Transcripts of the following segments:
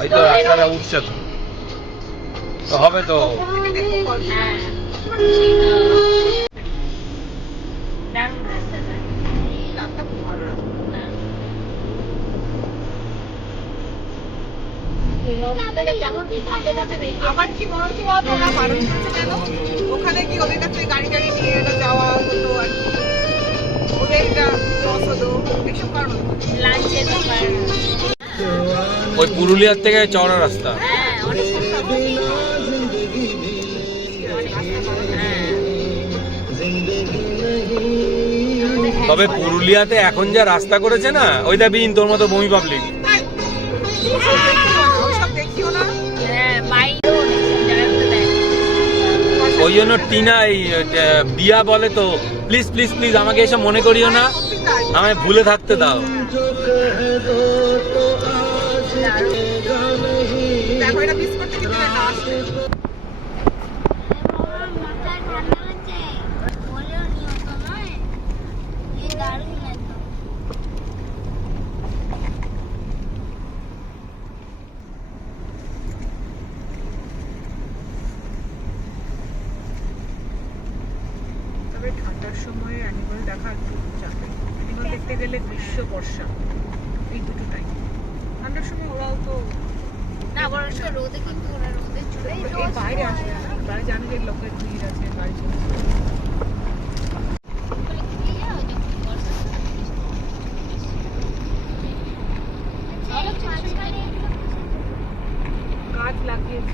ওই তো রাস্তাটা উঠছে তো, তো হবে তো। আমার কি মনে হচ্ছে বলতো, ওরা বারণ করেছে কেন? ওখানে কি ওদের কাছে গাড়ি গাড়ি নিয়ে এটা যাওয়া হতো আর কি, ওদের এটা লস হতো, এইসব কারণ লাঞ্চের ব্যাপার। ওই পুরুলিয়ার থেকে চওড়া রাস্তা। হ্যাঁ, অনেক তবে পুরুলিয়াতে এখন যা রাস্তা করেছে না, ওইটা বিন তোর মতো বমি পাবলিক। ওই জন্য টিনা এই দিয়া বলে তো, প্লিজ প্লিজ প্লিজ আমাকে এসব মনে করিও না, আমায় ভুলে থাকতে দাও। ঠান্ডার সময় অ্যানিমাল দেখা একটু চাপে। অ্যানিমাল দেখতে গেলে গ্রীষ্ম বর্ষা এই দুটো টাইম। ঠান্ডার সময় ওরাও তো না, বরং রোদে, কিন্তু ওরা রোদে চলে এই বাইরে আসবে না, বাইরে জানে যে লোকের ভিড় আছে, বাড়ি চলে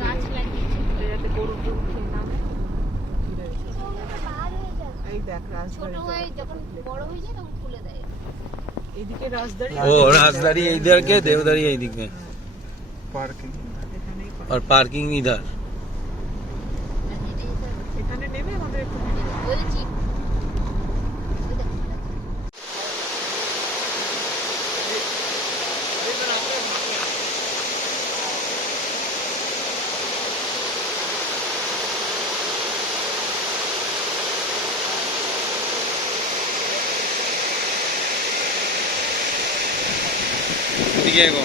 গাছ লাগিয়েছে যাতে গরু টরু খেয়ে না হয়। এই দেখ রাজবাড়ি যখন বড় হয়ে যায় তখন খুলে দেয়। এইদিকে রাজবাড়ি, ও রাজদারি এইদিকে, দেवदारी এইদিকে, पार्किंग और पार्किंग इधर। এখানে নেমে আমাদের একটু বলছি এদিকে এগো।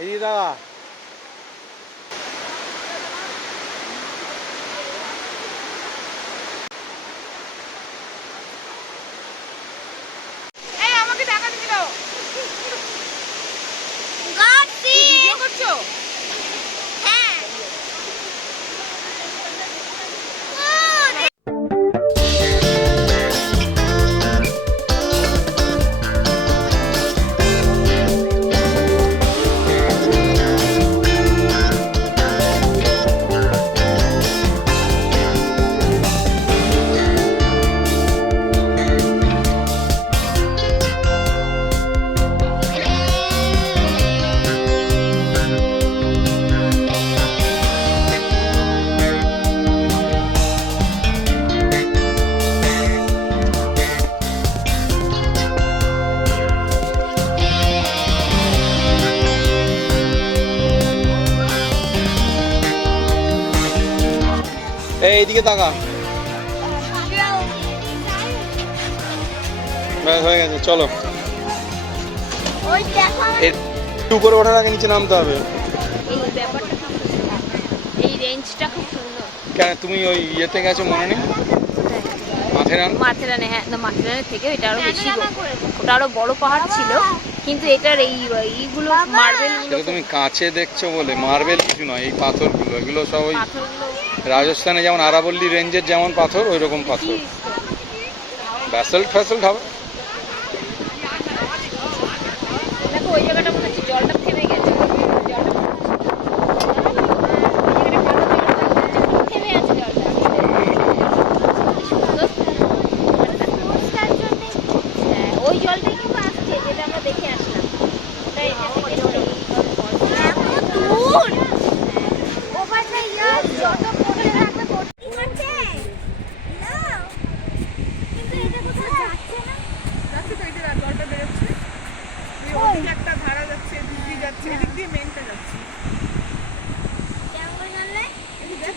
এদিকে দাঁড়া। এই আমাকে টাকা দিল। গাছি ভিডিও করছো? হ্যাঁ। এইদিকে তাকা। ব্যাস হয়ে গেছে, চলো। উপরে ওঠার আগে নিচে নামতে হবে। এই রেঞ্জটা খুব সুন্দর। কেন তুমি ওই ইয়েতে গেছো মনে নেই? মাথেরানে, হ্যাঁ না, মাথেরানের থেকে এটা আরো বেশি, ওটা আরো বড় পাহাড় ছিল, কিন্তু এটার এইগুলো মার্বেল গুলো তুমি কাছে দেখছো বলে, মার্বেল কিছু নয়, এই পাথরগুলো, এগুলো সব ওই রাজস্থানে যেমন আরাবল্লী রেঞ্জের যেমন পাথর, ওই রকম পাথর। ব্যাসল্ট ফ্যাসল্ট হবে। দেখো ওই জায়গাটা মনে হচ্ছে জলটা থেমে গেছে, থেমে আছে জলটা। হ্যাঁ, ওই জলটাই কিন্তু আসছে, যেটা আমরা দেখে আসলাম, ওটা এটা থেকে একটা ধারা যাচ্ছে, দিদি যাচ্ছে, এদিক দিয়ে মেনটা যাচ্ছে।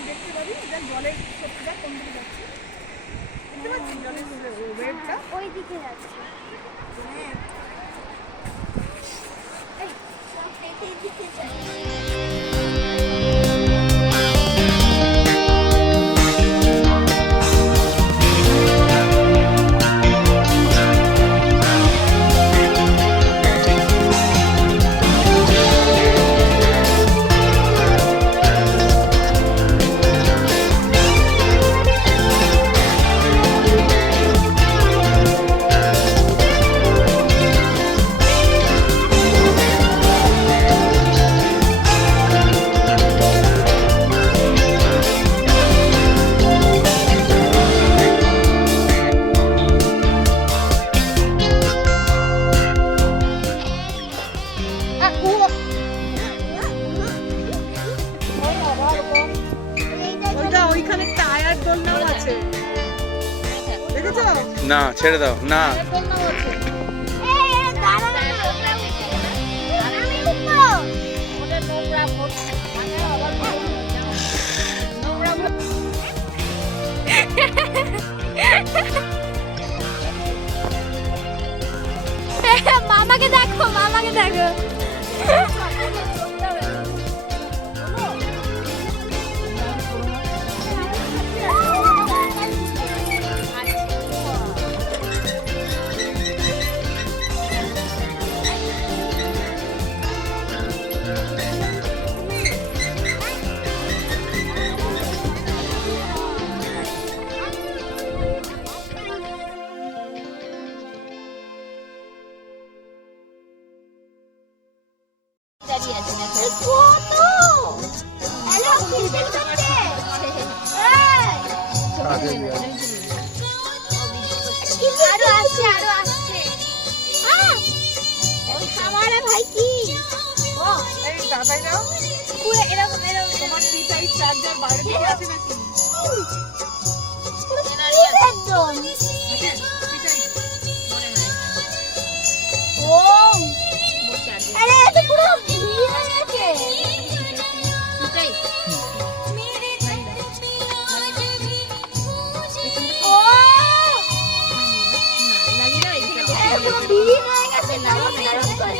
দেখতে পাবি জলের শক্তিটা কোন দিকে যাচ্ছে, দেখতে পাচ্ছিস জলের ওয়েভটা ওই দিকে যাচ্ছে। হ্যাঁ, এই দিকে যাচ্ছে। ওইখানে একটা আয়ার দোলনাও আছে, দেখেছো? না, ছেড়ে দাও না। মামাকে দেখো, মামাকে দেখো। ভাই কি এই দাদাইরাও তোমার টি-টাইপ চার্জার বাইরে থেকে আছে নাকি? একদম ও আরে এটা পুরো ভিড় হয়ে গেছে। ও পুরো ভিড় হয়ে গেছে, গরম গরম করে।